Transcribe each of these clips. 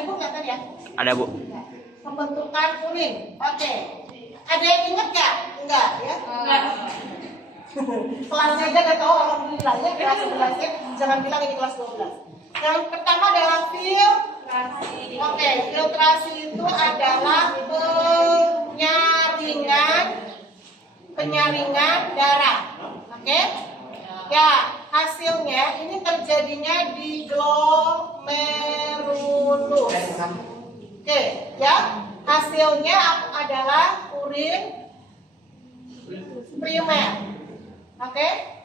Ibu nggak tadi ya? Ada, Bu. Pembentukan urin. Oke. Ada yang ingat nggak? Enggak ya? Enggak. Kelasnya aja nggak tahu, alhamdulillah ya. Kelas 11 ya. Jangan bilang ini kelas 12. Yang pertama adalah Oke, filtrasi itu adalah penyaringan darah. Oke? Ya, hasilnya ini terjadinya di glomerulus. Oke, ya. Hasilnya adalah urin primer. Oke?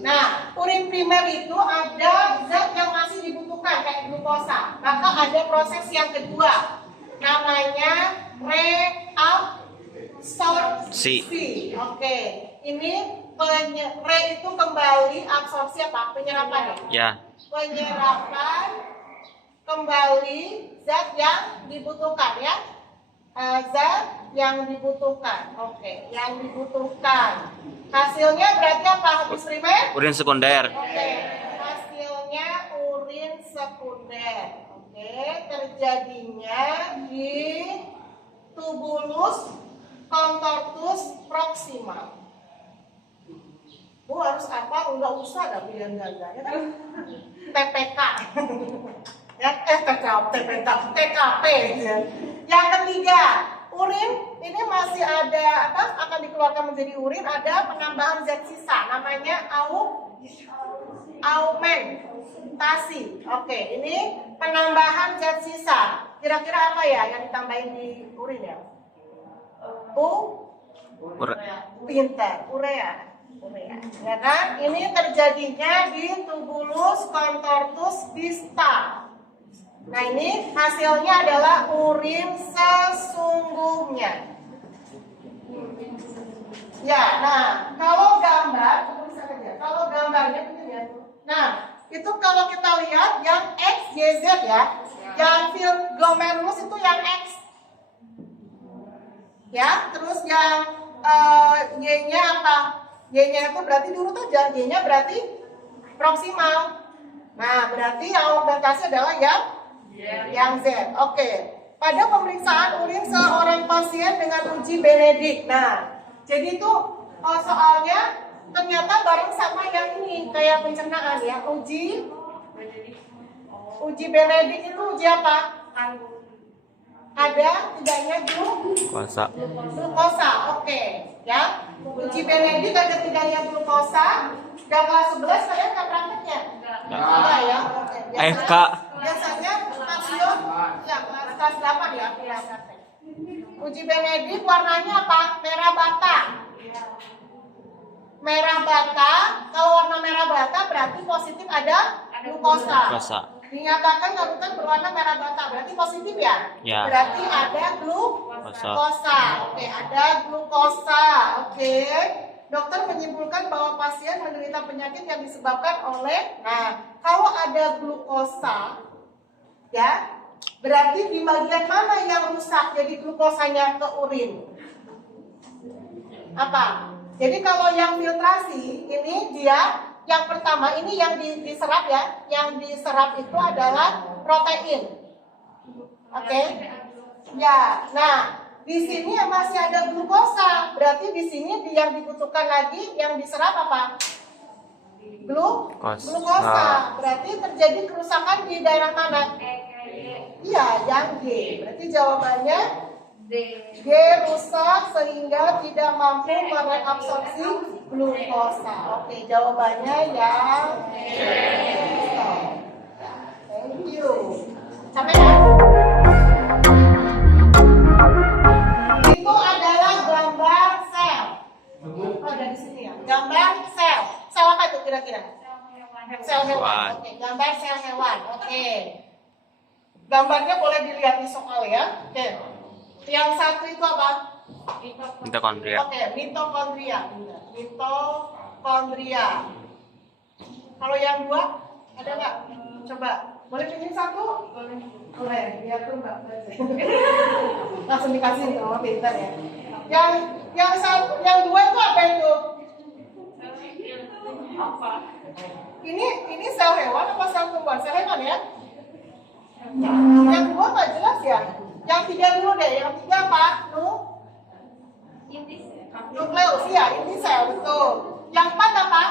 Nah, urin primer itu ada zat yang masih dibutuhkan kayak glukosa. Maka ada proses yang kedua, namanya reabsorpsi. Oke, ini re itu kembali absorpsi apa? Penyerapan ya? Ya. Penyerapan kembali zat yang dibutuhkan ya. Zat yang dibutuhkan. Oke, yang dibutuhkan. Hasilnya berarti apa? Habis primer? Urin sekunder. Oke, hasilnya urin sekunder. Oke, terjadinya di tubulus contortus proximal. Bu harus apa? Enggak usah ada pilihan ganda ya kan? TPK. Ya, TKP. Ya. Yang ketiga, urin ini masih ada apa? Akan dikeluarkan menjadi urin, ada penambahan zat sisa namanya augmentasi. Oke, ini penambahan zat sisa. Kira-kira apa ya yang ditambahin di urin ya? Pintar, urea. Ya kan? Ini terjadinya di tubulus contortus distal. Nah, ini hasilnya adalah urin sesungguhnya. Ya, nah, kalau gambarnya begini ya. Nah, itu kalau kita lihat yang X, Y, Z ya. Yang glomerulus itu yang X. Ya, terus yang Y-nya apa? Y-nya itu berarti diurut aja. Y-nya berarti proksimal. Nah, berarti yang augmentasi adalah yang Z. Oke. Pada pemeriksaan urin seorang pasien dengan uji Benedict. Nah, jadi itu soalnya ternyata bareng sama yang ini kayak pencernaan ya. Uji Benedict itu uji apa? Ada tidaknya glukosa. Oke, ya. Uji Benedict ada tidaknya glukosa. Dan kelas 11 kalian nggak prakteknya? Enggak ya. Oke. AFK. Biasanya stasiun ya kelas 8 ya praktek. Uji Benedict warnanya apa? Merah bata. Merah bata. Kalau warna merah bata berarti positif ada glukosa. Dinyatakan larutan berwarna merah bata, berarti positif ya? Ya. Berarti ada glukosa. Oke, ada glukosa. Oke. Dokter menyimpulkan bahwa pasien menderita penyakit yang disebabkan oleh, nah, kalau ada glukosa, ya, berarti di bagian mana yang rusak jadi glukosanya ke urin? Apa? Jadi kalau yang filtrasi, ini dia yang pertama ini yang diserap ya, yang diserap itu adalah protein. Oke? Ya, nah di sini masih ada glukosa, berarti di sini yang dibutuhkan lagi yang diserap apa? Glukosa. Berarti terjadi kerusakan di daerah mana? Iya, yang G. Berarti jawabannya G rusak sehingga tidak mampu mereabsorpsi glukosa. Oke, jawabannya yang G. Thank you. Sampai ya? Itu adalah gambar sel. Oh, dari sini ya. Gambar sel. Sel apa itu kira-kira? Sel hewan. Oke, gambar sel hewan. Oke. Gambarnya boleh dilihat di soal ya. Oke. Yang satu itu apa? Mitokondria. Oke, mitokondria. Kalau yang dua ada nggak? Coba, boleh pilih satu? Boleh. Biar tuh nggak langsung dikasih tuh, pintar ya. Yang dua itu apa itu? Apa? Ini sel hewan apa sel tumbuhan? Sel hewan ya? Yang dua Yang 3 dulu deh. Yang 3 apa? Nukleus ya, inti sel betul. Yang 4 apa?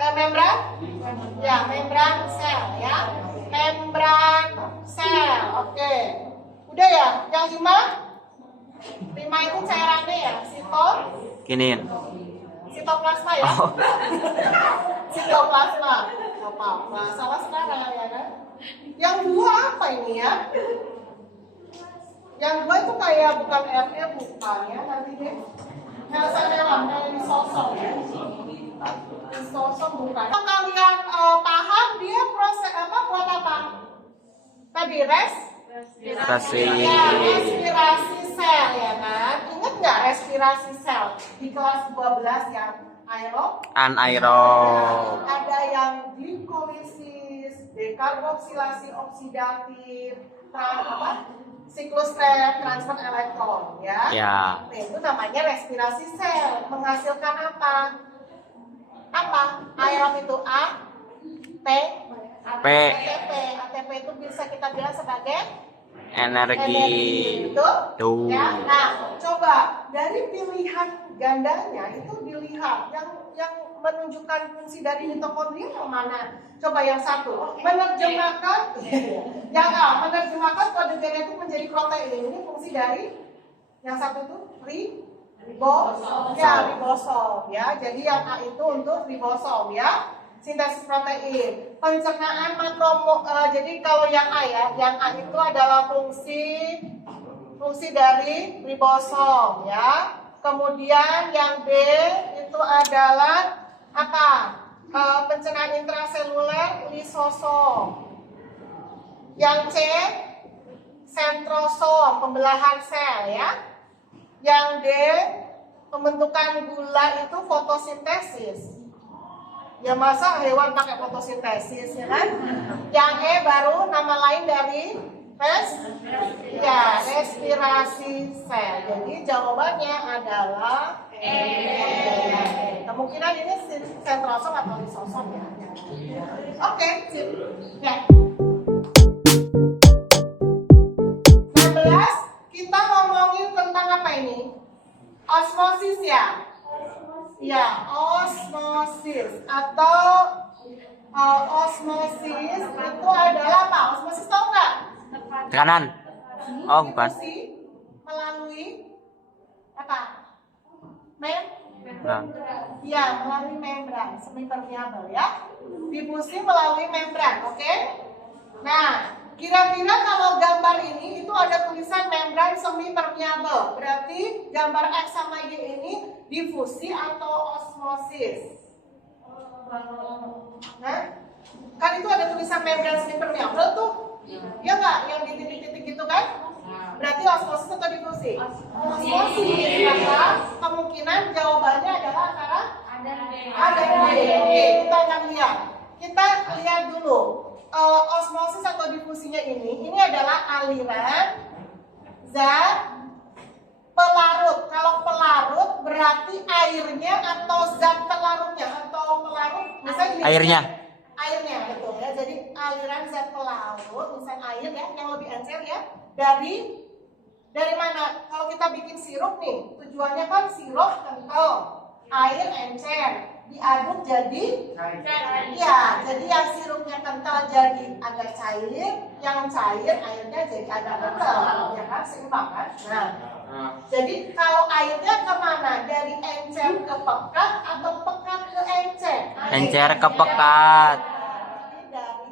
Membran? Ya, membran sel ya. Membran sel. Oke. Udah ya? Yang 5? 5 itu cairannya ya, Kinin. sitoplasma ya. Oh. Sitoplasma. Gak apa-apa, salah sekarang ya kan? Yang 2 apa ini ya? Yang 2 itu kayak bukan RE bukan ya, nanti deh. Sel-sel kayak disosok ya. Disosok bukan. Kalau kalian paham dia proses apa buat apa? Tadi Respirasi. Ya, respirasi sel ya kan? Ingat nggak respirasi sel di kelas 12 yang Anaerob. ada yang glikolisis, dekarboksilasi oksidatif, siklus transfer elektron ya. Ya. Nah, itu namanya respirasi sel. Menghasilkan apa? Apa? Aerob itu ATP. ATP itu bisa kita bilang sebagai Energi. betul? Tuh. Ya. Nah, coba dari pilihan gandanya itu dilihat yang menunjukkan fungsi dari mitokondria yang mana? Coba yang satu, menerjemahkan yang A, menerjemahkan kode genetik menjadi protein. Ini fungsi dari yang satu itu ribosom. Ya, ribosom ya. Jadi yang A itu untuk ribosom ya. Sintesis protein, pencernaan jadi kalau yang A ya, yang A itu adalah fungsi dari ribosom ya. Kemudian yang B itu adalah apa? Pencernaan intraseluler lisosom. Yang C sentrosom, pembelahan sel ya. Yang D pembentukan gula itu fotosintesis. Ya masa hewan pakai fotosintesis ya kan? Yang E baru nama lain dari respirasi sel. Jadi jawabannya adalah E. Kemungkinan ini sentrosom atau lisosom ya. Oke, sip. Ya. 16 kita ngomongin tentang apa ini? Osmosis ya. Ya, osmosis atau osmosis itu adalah apa? Osmosis tahu nggak? Tekanan. Oh, bukan. Difusi melalui apa? Nah. Ya, melalui membran semi permeabel ya. Difusi melalui membran, oke? Nah, kira-kira kalau gambar ini itu ada tulisan membran semi permeabel. Berarti gambar X sama Y ini difusi atau osmosis. Nah, kan itu ada tulisan membran semi permeabel tuh. Ya nggak? Yang di titik-titik gitu kan? Berarti osmosis atau difusi? Osmosis. Maka kemungkinan jawabannya adalah antara ada B. Oke, kita akan lihat. Kita lihat dulu. Osmosis atau difusinya ini adalah aliran zat pelarut. Kalau pelarut berarti airnya atau zat pelarutnya atau pelarut misalnya Airnya. Airnya betul ya. Jadi aliran zat pelarut misalnya air ya yang lebih encer ya dari mana? Kalau kita bikin sirup nih tujuannya kan sirup kental, air encer. Diaduk jadi ya, jadi yang sirupnya kental jadi agak cair, yang cair airnya jadi agak kental, ya kan seimbang kan? Nah, jadi kalau airnya kemana? Dari encer ke pekat atau pekat ke encer? Encer ke pekat. Dari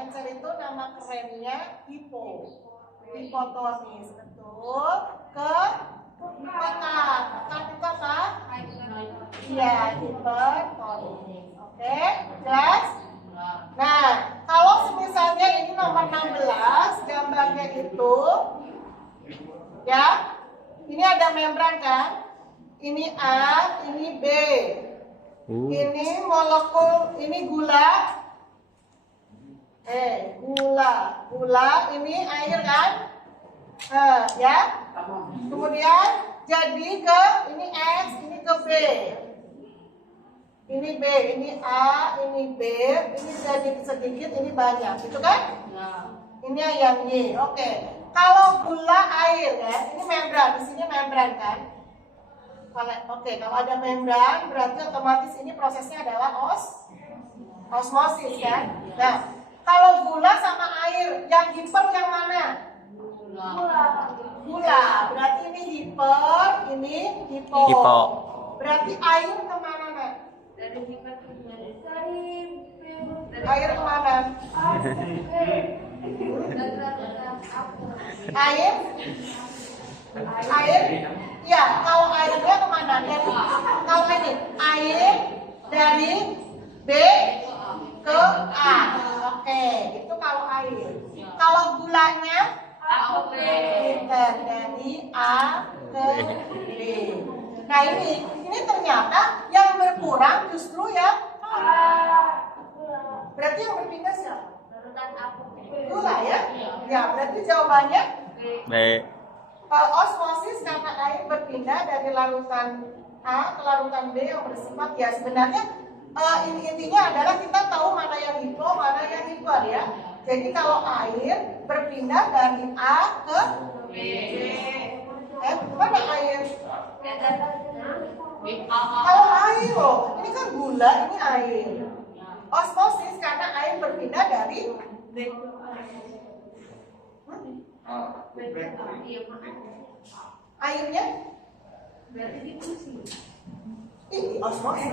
encer itu nama kerennya hipotonis, betul? Ke pekat, pekat itu apa? Iya, hipertonis. Oke, jelas? Nah, kalau misalnya ini nomor 16, gambarnya itu ya, ini ada membran kan? Ini A, ini B. Ini molekul, ini gula. Gula, ini air kan? Ya. Kemudian jadi ke ini X, ini ke B. Ini B, ini A, ini B, ini sedikit, ini banyak, gitu kan? Ini yang Y. Oke. Kalau gula air ya, ini membran, di sini membran kan? Oke, kalau ada membran berarti otomatis ini prosesnya adalah osmosis kan? Nah, kalau gula sama air, yang hiper yang mana? Gula. Berarti ini hiper, ini hipo. Hipo. Berarti air kemana, Nak? Air kemana? Air? Ya, kalau airnya kemana? Kalau ini, air dari B ke A. Oke, itu kalau air. Kalau gulanya? Dari A ke B. Nah ini ternyata yang berkurang justru yang berarti yang berpindah siapa? Gula ya? Ya, berarti jawabannya B. Osmosis karena air berpindah dari larutan A ke larutan B yang bersifat ya sebenarnya intinya adalah kita tahu mana yang hipo, mana yang hiper ya. Jadi kalau air berpindah dari A ke B. Mana air? Kalau air loh, ini kan gula, ini air. Osmosis karena air berpindah dari airnya ini osmosis.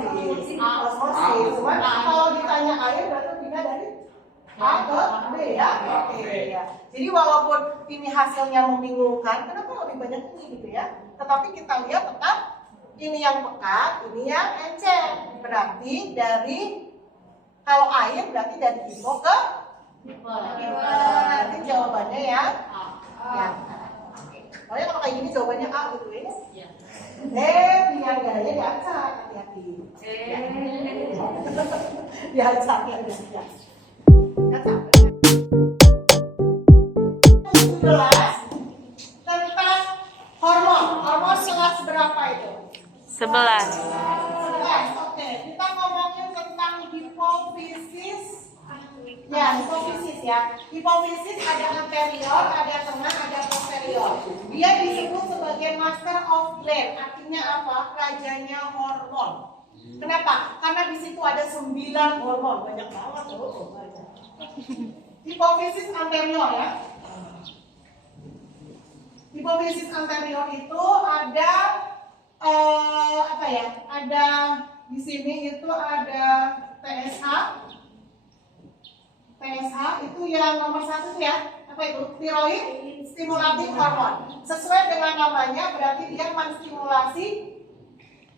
Cuman kalau ditanya air berarti pindah dari A ke B ya. Oke ya. Jadi walaupun ini hasilnya membingungkan, kenapa lebih banyak ini gitu ya? Tetapi kita lihat tetap ini yang pekat, ini yang encer. Berarti dari kalau air berarti dari hipo ke hiper. Nanti jawabannya ya. Soalnya kalau kayak gini jawabannya A gitu ya. Biar gadanya diacak, hati-hati. Diacak ya, diacak. Tentang hormon. Hormon kelas berapa itu? 11. 11. Oke, kita ngomongin tentang hipofisis. Ya, hipofisis ya. Hipofisis ada anterior, ada tengah, ada posterior. Dia disebut sebagai master of gland. Artinya apa? Rajanya hormon. Kenapa? Karena di situ ada 9 hormon. Banyak banget loh. Hipofisis anterior ya. Hipofisis anterior itu ada apa ya? Ada di sini itu ada TSH. TSH itu yang nomor 1 tuh ya. Apa itu? Thyroid stimulating hormone. Sesuai dengan namanya berarti dia menstimulasi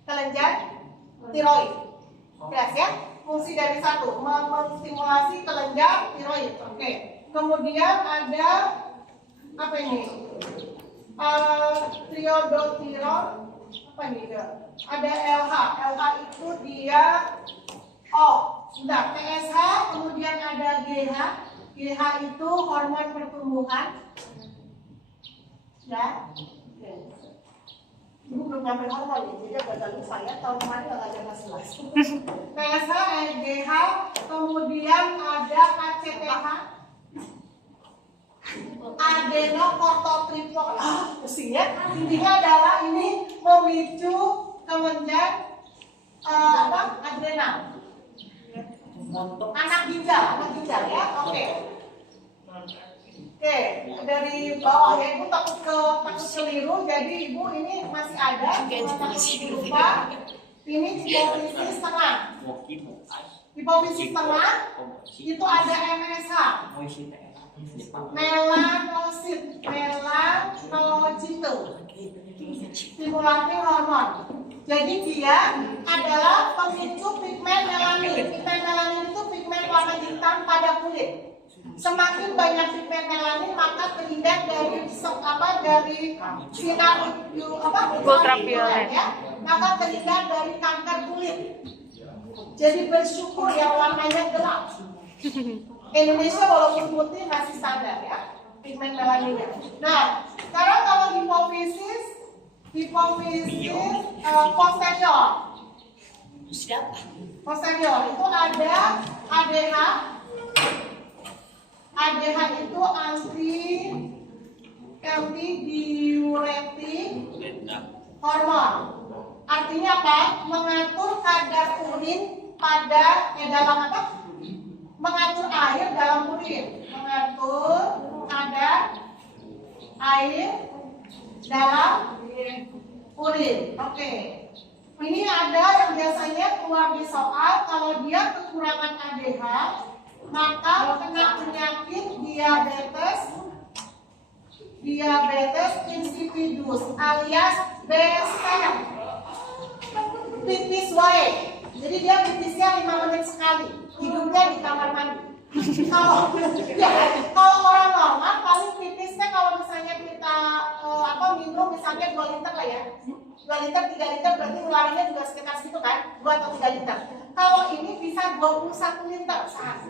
kelenjar tiroid. Jelas ya? Fungsi dari 1 menstimulasi kelenjar tiroid. Oke. Kemudian ada apa ini? Triodotiron apa ini? Ada LH. LH itu dia sudah TSH, kemudian ada GH. GH itu hormon pertumbuhan. Ya. Ibu belum nyampe hormon ya, jadi agak lupa ya. Tahun kemarin nggak ada masalah. TSH, GH, kemudian ada ACTH, adenokortotripol. Pusing ya. Intinya adalah ini memicu kelenjar adrenal. Anak ginjal ya. Oke, dari bawah ya, ibu takut keliru, jadi ibu ini masih ada. Lupa. Ini hipofisis tengah. Hipofisis tengah itu ada MSH, melanosit, stimulating hormon. Jadi dia adalah pemicu pigmen melanin. Pigmen melanin itu pigmen warna hitam pada kulit. Semakin banyak pigmen melanin maka terhindar dari sinar ultraviolet ya. Maka terhindar dari kanker kulit. Jadi bersyukur yang warnanya gelap. Indonesia walaupun putih masih standar ya pigmen melaninnya. Nah, sekarang kalau hipofisis posterior. Posterior itu ada ADH. ADH itu antidiuretik hormon. Artinya apa? Mengatur kadar urin pada dalam apa? Mengatur air dalam urin. Mengatur kadar air dalam urin. Oke. Ini ada yang biasanya keluar di soal. Kalau dia kekurangan ADH, maka kena penyakit diabetes insipidus alias BSM. Pipis wae. Jadi dia pipisnya 5 menit sekali. Hidupnya di kamar mandi. Kalau orang normal paling pipisnya kalau misalnya kita minum misalnya 2 liter lah ya. 2 liter, 3 liter berarti ngeluarinnya juga sekitar segitu kan? 2 atau 3 liter. Kalau ini bisa 21 liter sehari.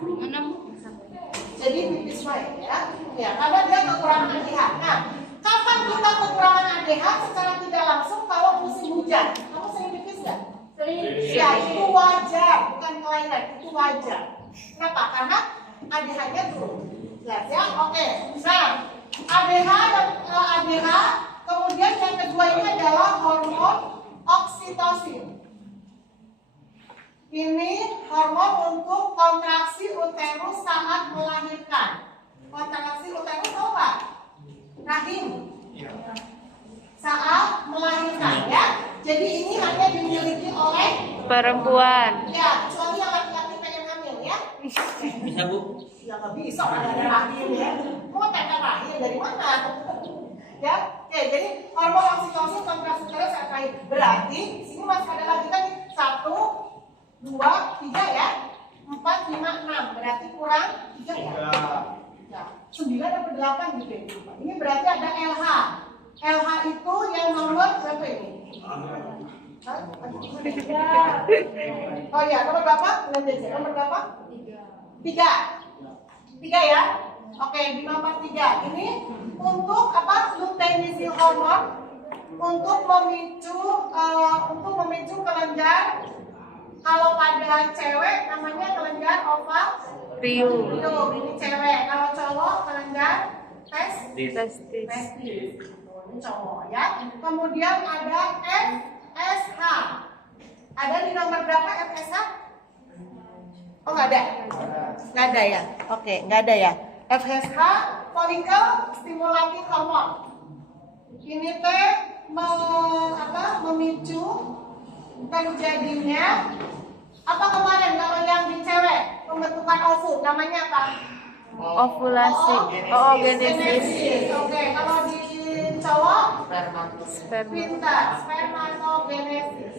Jadi pipis wae ya. Ya, karena dia kekurangan ADH. Nah, kapan kita kekurangan ADH? Secara tidak langsung kalau musim hujan. Kamu sering pipis nggak? Sering. Ya, itu wajar, bukan kelainan, itu wajar. Kenapa? Karena ADH-nya turun. Jelas ya? Oke. Nah, ADH, kemudian yang kedua ini adalah hormon oksitosin. Ini hormon untuk kontraksi uterus saat melahirkan. Kontraksi uterus tahu nggak? Rahim. Saat melahirkan ya. Jadi ini hanya dimiliki oleh perempuan. Ya, kecuali yang laki-laki pengen hamil ya. Bisa Bu? Ya nggak bisa ada rahim ya. Mau tekan rahim dari mana? Ya, oke. Jadi hormon oksitosin kontraksi uterus saat lahir. Berarti sini masih ada lagi kan 1, 2, 3 ya. 4, 5, 6. Berarti kurang 3 ya. Ya, 9 atau 8 gitu ya. Ini berarti ada LH. LH itu yang nomor berapa ini? Oh ya, nomor berapa? Nomor berapa? 3 ya. Oke, di nomor 3 ini untuk apa? Luteinizing hormon untuk memicu kelenjar. Kalau pada cewek namanya kelenjar Riu. ini cewek. Kalau cowok kelenjar Testis. Ini cowok ya. Kemudian ada FSH. Ada di nomor berapa FSH? Oh nggak ada. Nggak ada ya. Oke, nggak ada ya. FSH follicle stimulating hormone. Ini teh memicu terjadinya apa kemarin kalau yang di cewek pembentukan ovum namanya apa? Ovulasi. Oogenesis. Oke, kalau di cowok Sperma. pintar spermatogenesis.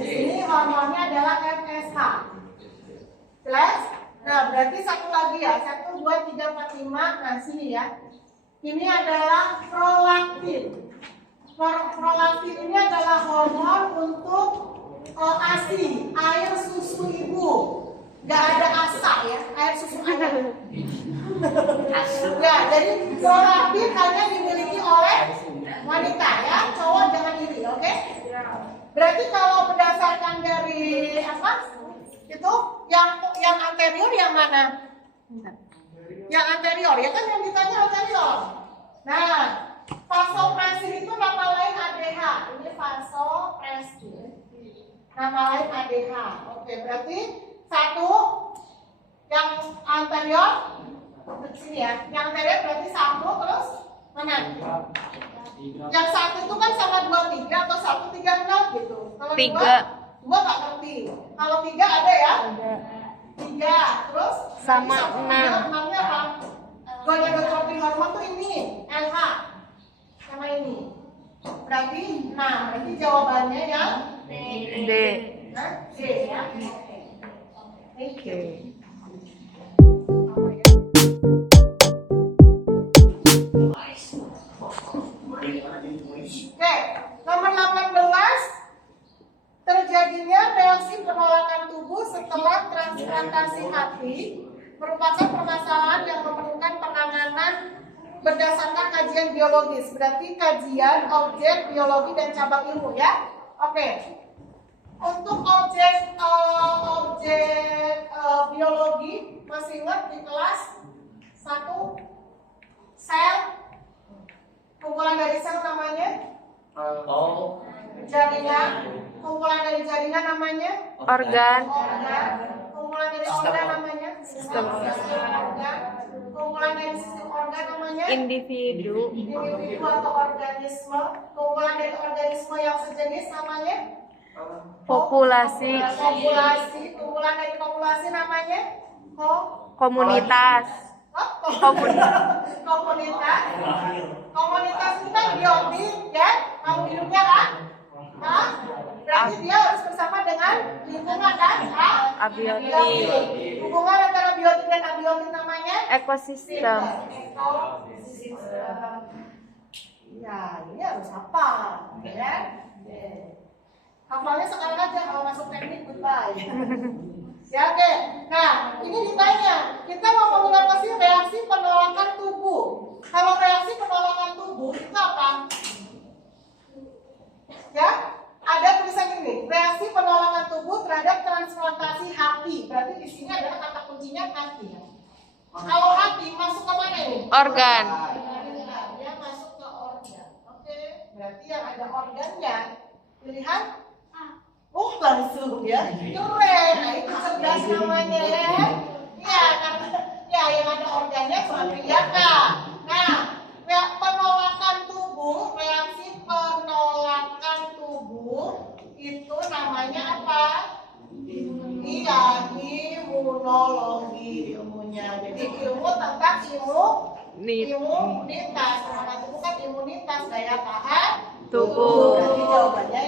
Ini hormonnya adalah FSH. Jelas? Nah, berarti satu lagi ya. 1, 2, 3, 4, 5. Nah, sini ya. Ini adalah prolaktin. Prolaktin ini adalah hormon untuk ASI, air susu ibu. Gak ada asa ya, air susu anak. Ya, jadi prolaktin hanya dimiliki oleh wanita ya, cowok jangan iri, oke? Berarti kalau berdasarkan dari apa? Itu yang anterior yang mana? Yang anterior ya kan yang ditanya anterior. Nah, vasopressin itu nama lain ADH. Ini vasopressin. Nama lain ADH. Oke, berarti 1 yang anterior di sini ya. Yang anterior berarti 1 terus mana? Yang 1 itu kan sama 2, 3 atau 1, 3, 6 gitu. Kalau 2 nggak ngerti. Kalau 3 ada ya? Ada. 3 terus Sama 6. 6-nya apa? Gonadotropin hormon tuh ini LH sama ini. Berarti, berarti jawabannya yang D. D ya. Thank you. Oke, nomor 18 terjadinya reaksi penolakan tubuh setelah transplantasi hati merupakan permasalahan yang memerlukan penanganan berdasarkan kajian biologis. Berarti kajian objek biologi dan cabang ilmu ya. Oke. Untuk objek biologi masih ingat di kelas 1 sel, kumpulan dari sel namanya jaringan, kumpulan dari jaringan namanya Organ. kumpulan dari organ namanya Sistem. organ, kumpulan dari sistem organ namanya Individu. individu atau organisme, kumpulan dari organisme yang sejenis namanya Populasi. kumpulan dari populasi namanya Komunitas. komunitas itu kan biotik ya, makhluk hidupnya kan? Berarti dia harus bersama dengan lingkungan kan? Abiotik. Hubungan antara biotik dan abiotik namanya Ekosistem. Ya, ini harus hafal, ya. Hafalnya sekarang aja, kalau masuk teknik goodbye. Ya, oke. Nah, ini ditanya, kita ngomongin apa sih reaksi penolakan tubuh? Kalau reaksi penolakan tubuh itu apa? Ya, ada tulisan ini, reaksi penolakan tubuh terhadap transplantasi hati. Berarti di sini adalah kata kuncinya hati. Kalau hati masuk ke mana ini? Organ. Dia masuk ke organ. Oke, berarti yang ada organnya pilihan oh langsung ya, keren. Nah itu cerdas namanya ya. Ya karena ya yang ada organnya cuma pilihan Kak. Nah, penolakan tubuh, reaksi penolakan tubuh itu namanya apa? Iya, imunologi ilmunya. Jadi ilmu tentang imunitas. Penolakan tubuh kan imunitas, daya tahan Tubuh. Berarti jawabannya